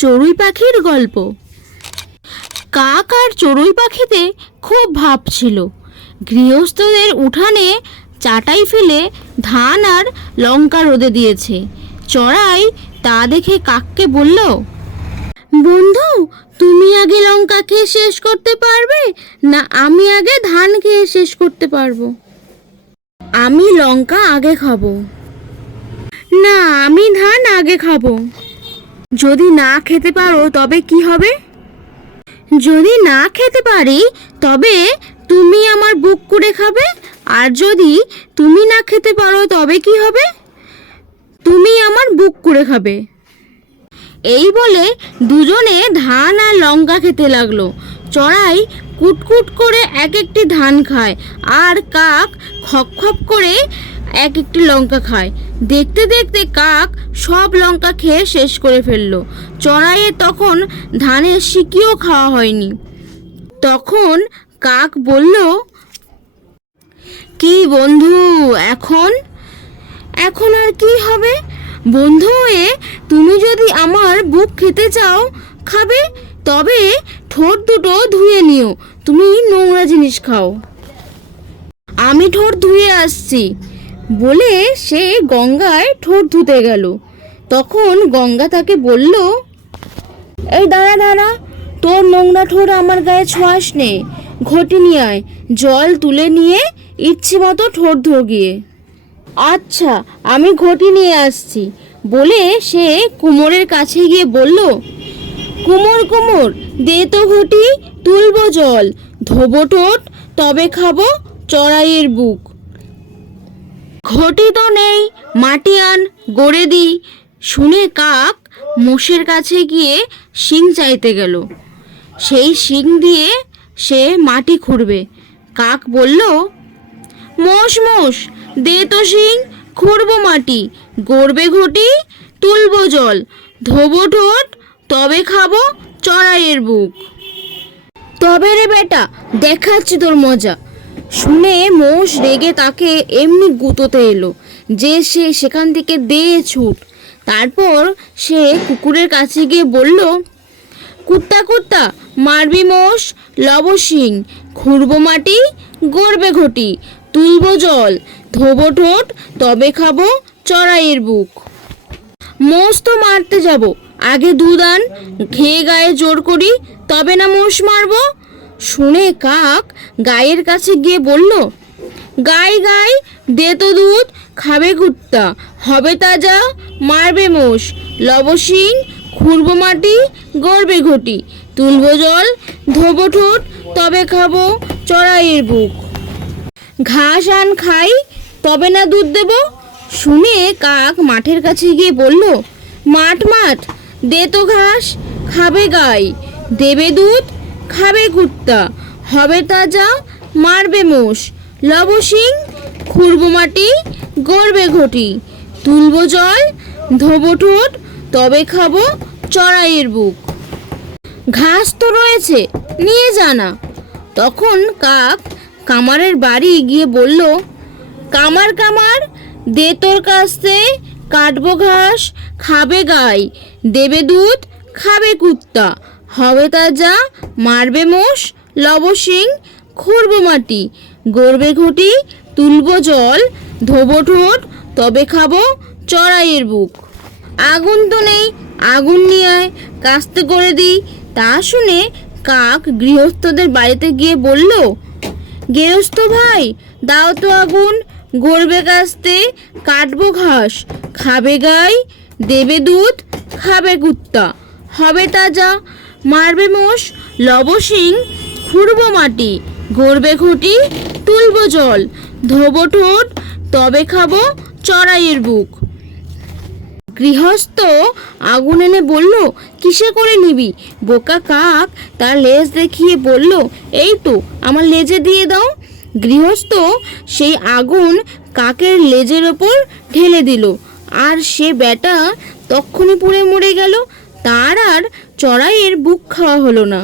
চড়ুই পাখির গল্প। কাক আর চড়ুই পাখিতে খুব ভাব ছিল। গৃহস্থদের উঠানে চাটাই ফেলে ধান আর লঙ্কা রোদে দিয়েছে। চড়াই তা দেখে কাককে বলল, বন্ধু, তুমি আগে লঙ্কা খেয়ে শেষ করতে পারবে, না আমি আগে ধান খেয়ে শেষ করতে পারব? আমি লঙ্কা আগে খাব। না, আমি ধান আগে খাব। যদি না খেতে পারো, তবে কি হবে? যদি না খেতে পারি, তবে তুমি আমার বুক করে খাবে। আর যদি তুমি না খেতে পারো, তবে কি হবে? তুমি আমার বুক করে খাবে। এই বলে দুজনে ধান আর লঙ্কা খেতে লাগল। চড়াই কুটকুট করে এক একটি ধান খায়, আর কাক খপ খপ করে এক একটি লঙ্কা খায়। দেখতে দেখতে কাক সব লঙ্কা খেয়ে শেষ করে ফেলল। চড়াইয়ে তখন ধানের শিকিও খাওয়া হয়নি। তখন কাক বলল, কি বন্ধু, এখন? এখন আর কি হবে? বন্ধু হয়ে তুমি যদি আমার বুক খেতে চাও, খাবে? তবে ঠোঁট দুটো ধুয়ে নিও। তুমি নোংরা জিনিস খাও। আমি ঠোঁট ধুয়ে আসছি। বলে সে গঙ্গায় ঠোঁট ধুতে গেল। তখন গঙ্গা তাকে বলল, এই দাঁড়া দাঁড়া, তোর নোংরা ঠোঁট আমার গায়ে ছোঁয়াস নে। ঘটি নিয়ে আয়, জল তুলে নিয়ে ইচ্ছে মতো ঠোঁট ধো গিয়ে। আচ্ছা আমি ঘটি নিয়ে আসছি। বলে সে কুমোরের কাছে গিয়ে বলল, কুমোর কুমোর, দে তো ঘটি, তুলবো জল। ধোবো ঠোঁট, তবে খাব চড়াইয়ের বুক। ঘটি তো নেই। মাটি আন গড়ে দি শুনে কাক মোষের কাছে গিয়ে শিং চাইতে গেল। সেই শিং দিয়ে সে মাটি খুঁড়বে। কাক বলল, মোষ মোষ, দে তো শিং, খুঁড়বো মাটি। গড়বে ঘটি, তুলবো জল। ধোবো ঠোঁট, তবে খাব চড়াইয়ের বুক। তবে রে বেটা, দেখাচ্ছি তোর মজা। শুনে মোষ রেগে তাকে এমনি গুঁতোতে এলো, যে সে সেখান থেকে দে ছুট। তারপর সে কুকুরের কাছে গিয়ে বলল, কুত্তা কুত্তা, মারবি মোষ লব সিং খুঁড়বো মাটি, গড়বে ঘটি, তুলবো জল, ধোবো ঠোঁট, তবে খাব চড়াইয়ের বুক। মোষ তো মারতে যাব, আগে দুদান খেয়ে গায়ে জোর করি, তবে না মোষ মারবো? শুনে কাক গায়ের কাছে গিয়ে বলল, গাই গাই, দে তো দুধ, খাবে কুত্তা, হবে তাজা, মারবে মোষ লবসিং খুঁড়বো মাটি, গড়বে ঘটি, তুলবো জল, ধোবো ঠোঁট, তবে খাব চড়াইয়ের বুক। ঘাস আন খাই, তবে না দুধ দেব? শুনে কাক মাঠের কাছে গিয়ে বলল, মাঠ মাঠ, দে তো ঘাস, খাবে গাই, দেবে দুধ খাবে কুত্তা। হবে তাজা, মারবে মোষ। লবসিং খুঁড়বো মাটি, গড়বে ঘটি। তুলবো জল, ধোবো ঠোঁট, তবে খাব চড়াইয়ের বুক। ঘাস তো রয়েছে, নিয়ে জানা তখন কাক কামারের বাড়ি গিয়ে বলল, কামার কামার, দে তোর কাস্তে কাটবো ঘাস, খাবে গাই। দেবে দুধ, খাবে কুত্তা। হবে তাজা, মারবে মোষ লব সিং খুঁড়বো মাটি, গড়বে ঘটি, তুলবো জল, ধোবো ঠোঁট, তবে খাব চড়াইয়ের বুক। আগুন তো নেই, আগুন নিয়ে কাস্তে করে দিই। তা শুনে কাক গৃহস্থদের বাড়িতে গিয়ে বলল গৃহস্থ ভাই, দাও তো আগুন, গড়বে কাস্তে, কাটবো ঘাস, খাবে গাই, দেবে দুধ, খাবে কুত্তা, হবে তাজা। মারবে মোষ লবসিং খুঁড়বো মাটি, গড়বে খুঁটি, তুলবো জল, ধোবো ঠোঁট, তবে খাব চড়াইয়ের বুক। গৃহস্থ আগুন এনে বলল, কিসে করে নিবি? বোকা কাক, তার লেজ দেখিয়ে বলল, এই তো, আমার লেজে দিয়ে দাও। গৃহস্থ সেই আগুন কাকের লেজের ওপর ঢেলে দিল, আর সে বেটা তক্ষুনি পুড়ে মরে গেল। তার আর চড়াইয়ের বুক খাওয়া হলো না।